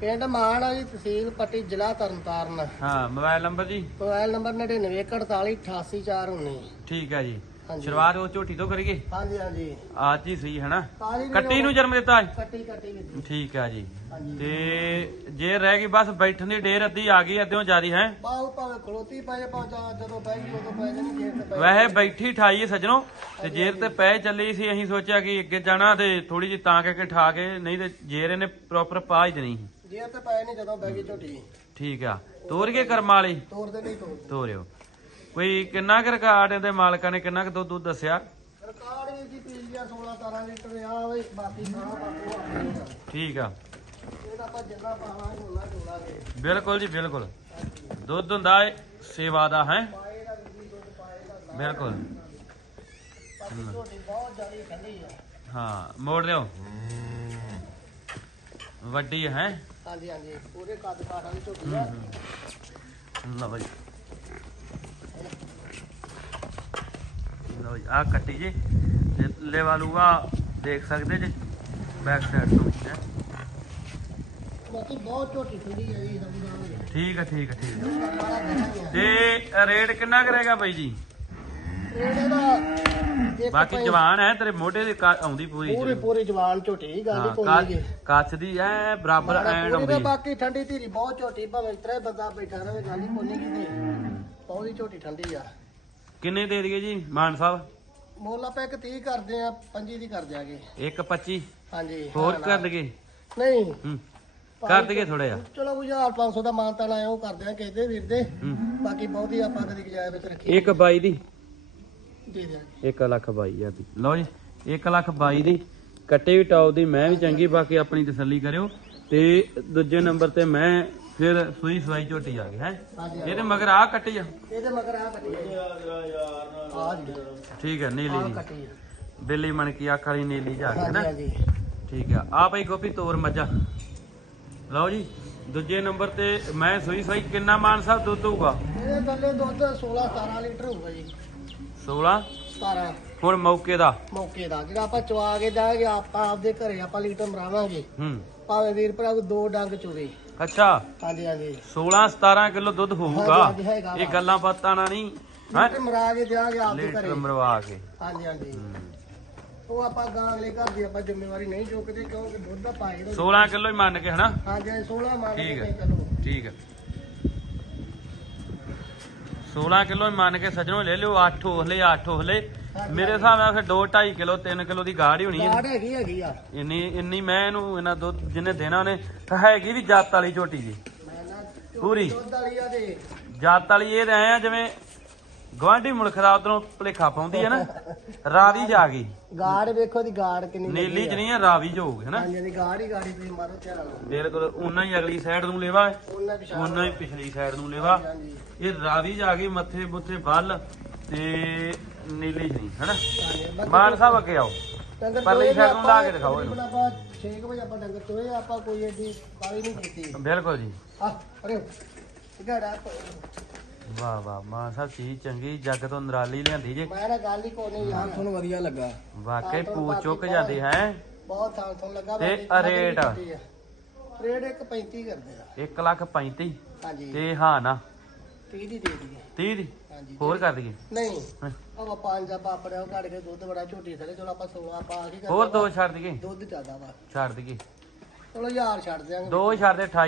ਪਿੰਡ ਮਾਨ ਆ ਜੀ ਤਹਿਸੀਲ ਪੱਟੀ ਜ਼ਿਲ੍ਹਾ ਤਰਨਤਾਰਨ। ਹਾਂ ਮੋਬਾਈਲ ਨੰਬਰ ਜੀ? ਮੋਬਾਈਲ ਨੰਬਰ 9914488619 ਠੀਕ ਹੈ ਜੀ। ਹਾਂਜੀ। ਸ਼ੁਰੂਆਤ ਉਹ ਝੋਟੀ ਤੋਂ ਕਰੀਏ? ਹਾਂਜੀ ਹਾਂਜੀ। ਅੱਜ ਹੀ ਸਹੀ ਹਨਾ? ਤਾਜੀ ਕੱਟੀ ਨੂੰ ਜਨਮ ਦਿੱਤਾ ਹੈ ਕੱਟੀ ਕੱਟੀ ਵੀਰ ਜੀ। ਠੀਕ ਹੈ ਜੀ। ਹਾਂਜੀ। ਤੇ ਜੇ ਰਹਿ ਗਈ ਬਸ ਬੈਠਣ ਦੀ ਢੇਰ ਅੱਧੀ ਆ ਗਈ ਅੱਧਿਓਂ ਜਿਆਦੀ ਹੈ? ਬਾਹੂ ਭਾਵੇਂ ਖਲੋਤੀ ਪਏ ਪਹੁੰਚਾ ਜਦੋਂ ਬਹਿ ਗਈ ਉਦੋਂ ਪੈ ਜਾਣੀ ਗੇਟ ਤੇ ਪੈ ਵੈਸੇ ਬੈਠੀ ਠਾਈ ਹੈ ਸੱਜਣੋ ਤੇ ਜੇਰ ਤੇ ਪੈ ਚੱਲੀ ਸੀ ਅਸੀਂ ਸੋਚਿਆ ਕਿ ਅੱਗੇ ਜਾਣਾ ਤੇ ਥੋੜੀ ਜਿਹੀ ਤਾਂ ਕਰਕੇ ਠਾ ਕੇ ਨਹੀਂ ਤੇ ਜੇਰ ਇਹਨੇ ਪ੍ਰੋਪਰ ਪਾ ਹੀ ਦੇਣੀ ਸੀ। ਤੇ ਪੈ ਨਹੀਂ ਜਦੋਂ ਬਹਿ ਗਈ ਝੋਟੀ। ਠੀਕ ਆ। ਤੋਰ ਕੇ ਕਰਮ ਵਾਲੀ? ਦੇ ਨਹੀਂ ਤੋੜ ਤੋਰਿਓ। ਕੋਈ ਕਿੰਨਾ ਕੁ ਰਿਕਾਰਡ ਇਹਦੇ ਮਾਲਕਾਂ ਨੇ ਕਿੰਨਾ ਕੁ ਦੁੱਧ ਦੁੱਧ ਦੱਸਿਆ? ਰਿਕਾਰਡ ਵੀ ਜੀ ਪੀ ਲਿਆ 16 17 ਲੀਟਰ ਆ ਵੇ ਬਾਕੀ ਸਾਰਾ ਬਾਕੀ ਆਪਣੇ ਆ। ਠੀਕ ਆ। ਇਹ ਤਾਂ ਆਪਾਂ ਜਿੰਨਾ ਪਾਵਾਂਗੇ ਉਹਨਾਂ ਚੋਲਾਂਗੇ ਬਿਲਕੁਲ ਜੀ ਬਿਲਕੁਲ। ਦੁੱਧ ਹੁੰਦਾ ਏ ਸੇਵਾ ਦਾ ਹੈ? ਦਾ ਵੀ ਦੁੱਧ ਦਾ ਬਿਲਕੁਲ। ਬਾਕੀ ਝੋਟੀ ਬਹੁਤ ਜ਼ਿਆਦਾ ਠੰਡੀ ਆ। ਹਾਂ ਮੋੜ ਲਿਓ। ਵੱਡੀ ਹੈ? ਹਾਂਜੀ ਹਾਂਜੀ। ਪੂਰੇ ਕੱਦ ਕਾਠ ਵਾਲੀ ਝੋਟੀ ਆ। ਲਓ ਜੀ ਲਓ ਜੀ ਆ ਕੱਟੀ ਜੀ। ਤੇ ਲੈਵਾ ਲੂਆ ਦੇਖ ਸਕਦੇ ਜੀ। ਬੈਕ ਸਾਈਡ ਤੋਂ। ਹੈ ਬਾਕੀ ਬਹੁਤ ਜੀ ਸਮਝਾਂਗੇ ਠੀਕ ਹੈ ਠੀਕ ਹੈ ਠੀਕ ਹੈ ਤੇ ਰੇਟ ਕਿੰਨਾ ਕਰੇਗਾ ਬਾਈ ਜੀ? ਬਾਕੀ ਜਵਾਨ ਹੈ ਤੇਰੇ ਮੋਢੇ ਦੀ ਆਉਂਦੀ ਪੂਰੀ ਪੂਰੀ ਪੂਰੀ ਜਵਾਨ ਝੋਟੀ ਗੱਲ ਕੋਈ ਨਹੀਂ ਕੱਚ ਦੀ ਐ ਬਰਾਬਰ ਐਂਡ ਆਉਂਦੀ। ਬਾਕੀ ਠੰਡੀ ਧੀਰੀ ਬਹੁਤ ਝੋਟੀ ਭਾਵੇਂ ਇਤਰੇ ਬੰਦਾ ਬੈਠਾ ਰਵੇ ਗੱਲ ਹੀ ਕੋਈ ਨਹੀਂ ਕਿਤੇ। ਬਹੁਤ ਹੀ ਝੋਟੀ ਠੰਡੀ ਆ। ਕਿੰਨੇ ਦੇ ਦਈਏ ਜੀ ਮਾਨ ਸਾਹਿਬ? ਮੁੱਲ ਆਪਾਂ ਇੱਕ 30 ਕਰਦੇ ਆ 25 ਦੀ ਕਰ ਦਿਆਂਗੇ। 125 ਹਾਂਜੀ ਹੋਰ ਹਾਂ, ਕਰ ਦਈਏ? ਨਹੀਂ। ਹੂੰ ਕਰ ਦਈਏ ਥੋੜਾ ਜਿਹਾ। ਚਲੋ 1500 ਦਾ ਮਾਨਤਾਨ ਆਇਆ ਉਹ ਕਰਦੇ ਆ ਕਿਸੇ ਵੀਰ ਦੇ। ਹੂੰ ਬਾਕੀ ਬਹੁਤੀ ਆਪਾਂ ਕਦੀ ਗੁਜਾਇਸ਼ ਵਿੱਚ ਰੱਖੀ ਇੱਕ 22 ਦੀ? ਦੇ ਦਿਆਂਗੇ। 1 ਲੱਖ 22000 ਦੀ। ਲਓ ਜੀ 1 ਲੱਖ 22 ਦੀ। ਕੱਟੇ ਵੀ ਟੌਪ ਦੀ ਮੈਂ ਵੀ ਚੰਗੀ ਬਾਕੀ ਆਪਣੀ ਤਸੱਲੀ ਕਰਿਓ। ਤੇ ਦੂਜੇ ਨੰਬਰ ਤੇ ਮੈਂ ਫਿਰ ਸੂਈ ਸਵਾਈ ਝੋਟੀ ਆ ਗਈ ਹੈ? ਇਹਦੇ ਮਗਰ ਆ ਕੱਟੀ ਆ? ਇਹਦੇ ਮਗਰ ਆ ਕੱਟੀ ਆ ਜੀ। ਠੀਕ ਹੈ ਨੀਲੀ ਆ ਜੀ। ਕੱਟੀ ਆ। ਬਿੱਲੀ ਮਣਕੀ ਅੱਖ ਵਾਲੀ ਨੀਲੀ ਜਾ ਕੇ ਨਾ? ਹਾਂਜੀ। ਠੀਕ ਆ। ਆ ਭਾਈ ਗੋਪੀ ਤੋਰ ਮੱਝਾ। ਲਓ ਜੀ ਦੂਜੇ ਨੰਬਰ ਤੇ ਮੈਂ ਸੂਈ ਸਵਾਈ ਕਿੰਨਾ ਮਾਨ ਸਾਹਿਬ ਦੁੱਧ ਹੋਊਗਾ ਇਹਦੇ ਥੱਲੇ ਦੁੱਧ 16 17 ਲੀਟਰ ਹੋਊਗਾ ਜੀ। 16 17 ਹੁਣ ਮੌਕੇ ਦਾ? ਮੌਕੇ ਦਾ। ਜਿਹੜਾ ਆਪਾਂ ਚਵਾ ਕੇ ਜਾਵਾਂਗੇ ਆਪਾਂ ਆਪਦੇ ਘਰੇ ਆਪਾਂ ਲੀਟਰ ਮਰਾਵਾਂਗੇ। ਹੂੰ। ਭਾਵੇਂ ਵੀਰ ਭਰਾ ਦੋ ਡੰਗ ਚੁਵੇ। ਅੱਛਾ। ਹਾਂਜੀ ਹਾਂਜੀ। 16 17 ਕਿਲੋ ਦੁੱਧ ਹੋਊਗਾ। ਹਾਂਜੀ, ਹਾਂਜੀ, ਹੈਗਾ ਇਹ ਵਾ। ਗੱਲਾਂ ਬਾਤਾਂ ਨਾ ਨਹੀਂ। ਹੈ? ਲੀਟਰ ਮਰਾ ਕੇ ਦਿਆਂਗੇ ਆਪਦੇ ਘਰੇ। ਲੀਟਰ ਮਰਵਾ ਕੇ। ਹਾਂਜੀ ਹਾਂਜੀ। ਉਹ ਆਪਾਂ ਗਾਂ ਅਗਲੇ ਘਰ ਦੀ ਆਪਾਂ ਜ਼ਿੰਮੇਵਾਰੀ ਨਹੀਂ ਚੁੱਕਦੇ ਕਿਉਂਕਿ ਦੁੱਧ ਦਾ ਪਾਏ 16 ਕਿਲੋ ਹੀ ਮੰਨ ਕੇ ਹਨਾ? ਹਾਂਜੀ ਹਾਂਜੀ 16 ਮੰਨ ਠੀਕ ਕੇ ਹੈ। ਚਲੋ। ਠੀਕ ਹੈ। 16 ਕਿਲੋ ਹੀ ਮੰਨ ਕੇ ਸੱਜਣੋ ਲੈ ਲਿਓ 8 ਹੋਲੇ 8 ਹੋਲੇ ਮੇਰੇ ਹਿਸਾਬ ਨਾਲ ਫਿਰ 2 2.5 ਕਿਲੋ 3 ਕਿਲੋ ਦੀ ਗਾੜ ਹੀ ਹੋਣੀ ਹੈ। ਕਾੜ ਹੈਗੀ ਹੈਗੀ ਆ। ਇੰਨੀ ਇੰਨੀ ਮੈਂ ਇਹਨੂੰ ਇਹਨਾਂ ਦੁੱਧ ਜਿਹਨੇ ਦੇਣਾ ਉਹਨੇ ਹੈਗੀ ਵੀ ਜੱਤ ਵਾਲੀ ਝੋਟੀ ਜੀ। ਮੈਂ ਨਾ ਝੋਟੀ ਪੂਰੀ। ਦੁੱਧ ਵਾਲੀ ਆ ਤੇ ਜੱਤ ਵਾਲੀ ਇਹ ਆਏ ਆ ਜਿਵੇਂ ਗਵਾਂਢੀ ਮੁਲਕ ਦਾ ਉਧਰੋਂ ਭਲੇਖਾ ਪਾਉਂਦੀ ਹੈ ਨਾ ਰਾਵੀ ਜਾ ਗਈ। ਗਾੜ ਵੇਖੋ ਦੀ ਗਾੜ ਕਿੰਨੀ ਨੀਲੀ ਚ ਆ। ਨਹੀਂ ਹੈ ਰਾਵੀ ਚ ਹੋਊਗੀ ਹਨਾ? ਹਾਂਜੀ ਹਾਂਜੀ ਗਾੜ ਹੀ ਗਾੜੀ ਤੁਸੀਂ ਮਾਰੋ ਧਿਆਨ ਨਾਲ। ਬਿਲਕੁਲ ਉਹਨਾਂ ਹੀ ਅਗਲੀ ਸਾਈਡ ਨੂੰ ਲੈਵਾ। ਉਹਨਾਂ ਪਿਛਾੜ ਉਹਨਾਂ ਹੀ ਪਿਛਲੀ ਸਾਈਡ ਨੂੰ ਲੈਵਾ। ਹਾਂਜੀ ਇਹ ਰਾਵੀ ਜਾ ਗਈ ਮੱਥੇ ਮੁੱਥੇ ਬੱਲ ਤੇ ਨੀਲੀ ਨਹੀਂ ਹਨਾ? ਮਾਨ ਸਾਹਿਬ ਅੱਗੇ ਆਓ। ਡੰਗਰ ਪਰਲੀ side ਨੂੰ ਲਾ ਕੇ ਦਿਖਾਓ ਇਹਨੂੰ। ਤਕਰੀਬਨ ਆਪਾਂ 6 ਵਜੇ ਆਪਾਂ ਡੰਗਰ ਚੋਏ ਆਪਾਂ ਕੋਈ ਏਡੀ ਕਾਲੀ ਨਹੀਂ ਕੀਤੀ। ਬਿਲਕੁਲ ਜੀ। ਆ ਅਰੇ ਗੜਾ ਵਾਹ ਵਾਹ ਮਾਨ ਸਾਹਿਬ ਚੀਜ਼ ਚੰਗੀ ਜੱਗ ਤੋਂ ਨਰਾਲੀ ਲਿਆਂਦੀ ਜੇ। ਮੈਂ ਨਾ ਗੱਲ ਹੀ ਕੋਈ ਨਹੀਂ ਯਾਰ ਤੁਹਾਨੂੰ ਵਧੀਆ ਲੱਗਾ। ਵਾਕਈ ਪੂ ਚੁੱਕ ਜਾਂਦੀ ਹੈ। ਬਹੁਤ ਥਾਂ ਤੁਹਾਨੂੰ ਲੱਗਾ ਤੇ ਬਾਕੀ ਰੇਟ? ਆ। ਰੇਟ ਇੱਕ 35 ਕਰਦੇ ਆ। 1 ਲੱਖ 35 ਹਾਂਜੀ। ਤੇ ਹਾਂ ਨਾ। 30 ਦੀ ਦੇ ਦਈਏ। 30 ਦੀ? ਹਾਂਜੀ। ਹੋਰ ਕਰ ਦਈਏ। ਨਹੀਂ ਹਾਂ। ਆਪਾਂ ਪੰਜ ਆਪਾਂ ਆਪਣੇ ਉਹ ਘੜ ਕੇ ਦੁੱਧ ਬੜਾ ਝੋਟੀ ਥਲੇ ਚਲੋ ਆਪਾਂ 16 ਪਾ ਕੇ ਹੋਰ ਦੋ ਛੱਡ ਦਈਏ। ਦੁੱਧ ਜ਼ਿਆਦਾ ਵਾ। ਛੱਡ ਦਈਏ। ਚਲੋ ਯਾਰ ਛੱਡ ਦਿਆਂਗੇ। ਦੋ ਛੱਡ ਦੇ 28